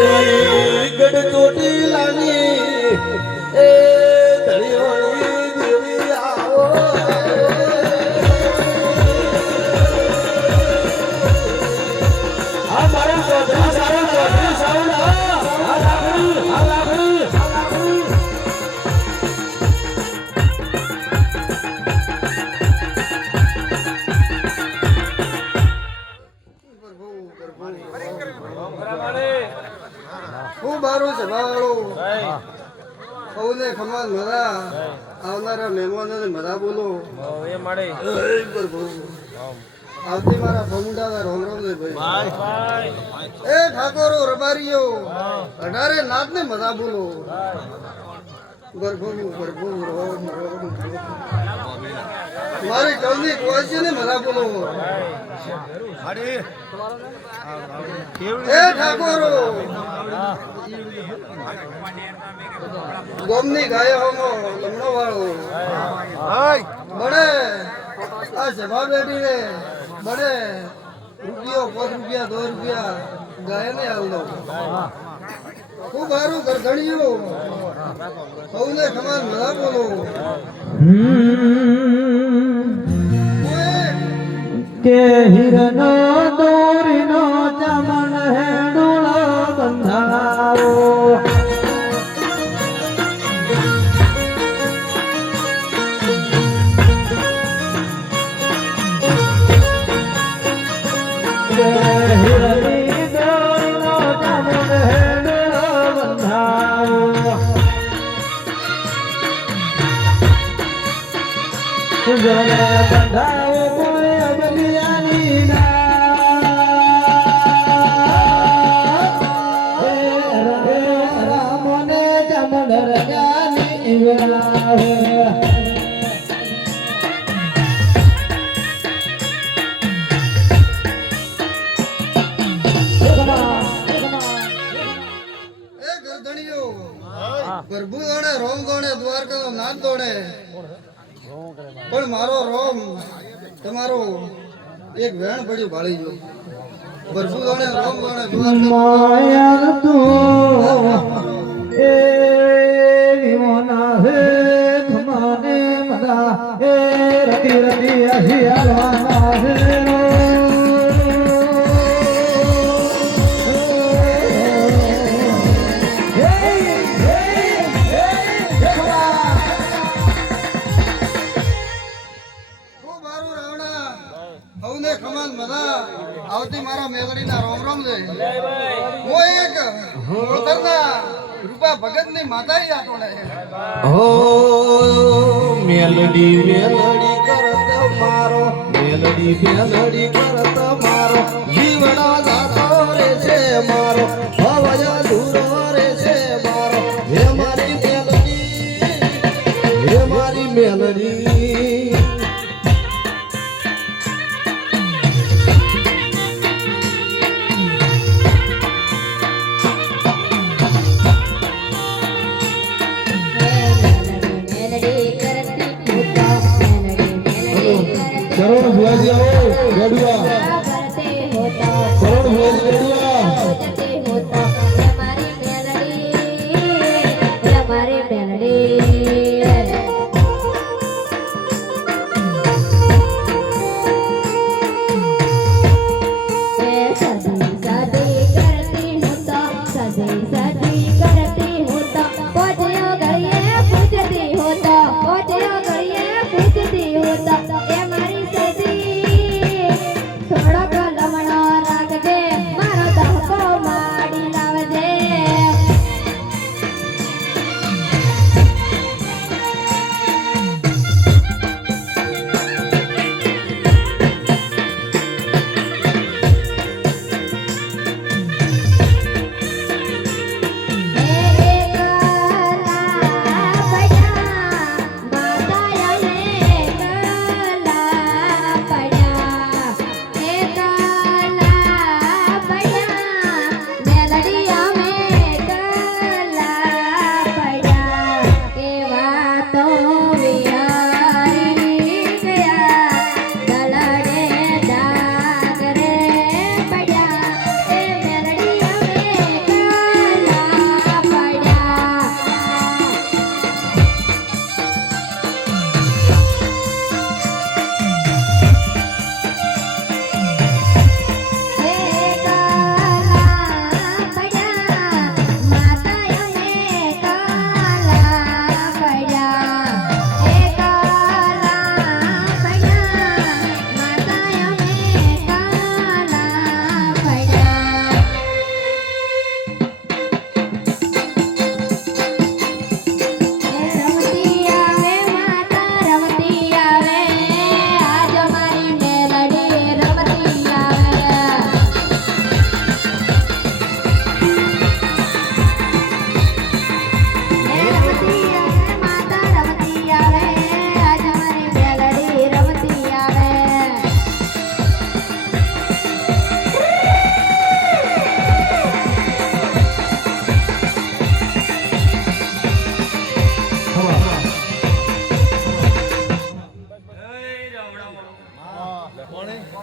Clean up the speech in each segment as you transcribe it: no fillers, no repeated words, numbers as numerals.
મારી ગઢ ચોટીલાની એ ધણીઓની દેવી આવો આ મારા ગોધરા સારા ગોધરી સાઉન્ડ આ લાગણી આ લાગણી આ લાગણી હું બારું છે બાળો સૌને ખમાન મરા આવનારા મહેમાનોને મરા બોલો એ મળે આવતી મારા ભમુંડા રોમ રોમ ને ભાઈ એ ઠાકોરો રબારીઓ અઢારે નાથ ને મરા બોલો ગરભુ ગરભુ રોમ રોમ મારી કલની કોશી ને મરા બોલો એ ઠાકોરો ગોમની ગાયો હોમો લમણો વાળો બને આ સભા બેઠી રે બને રૂપિયો 5 રૂપિયા 2 રૂપિયા ગાય ને હાલ દો ખૂબ સારું ગરધણિયું સૌને ખમાન મજા બોલો કે હિરનો દોરીનો ચમન હેડુળો બંધાવો હિરની દોરીનો ચમન હેડુળો બંધાવો સુજને બંધાવો કોઈ અબલિયાની રામને ચમન રજાની વેળા પ્રભુ દોડે રોમ દોડે દ્વારકા નાથ દોડે પણ મારો રોમ તમારો એક વેણ પડ્યું ભાળી ગયો પ્રભુ દોડે રોમ દોડે માયા તું એ વિમોના હે ખમાને મદા એ રતિ રતિ અહી આલવાના હે આવતી મારા મેલડીના રોમ રોમ છે હું એક હોળતરના રૂપા ભગતની માતાઈ જાતો ને હો મેલડી મેલડી કરત મારો મેલડી મેલડી કરત મારો જીવડો જાતો રે છે મારો ભવય દૂરો રે છે મારો હે મારી મેલડી करोड़ भुआजी आओ गड़ुआ करोड़ भुआजी गड़ुआ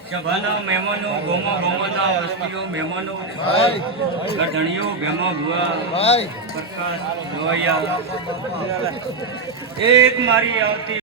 સભાના મહેમાનો ગોમાના વસ્તીઓ મહેમાનો ગઢણીઓ ભેમા ભુવા પ્રકાશ જોયા એક મારી આવતી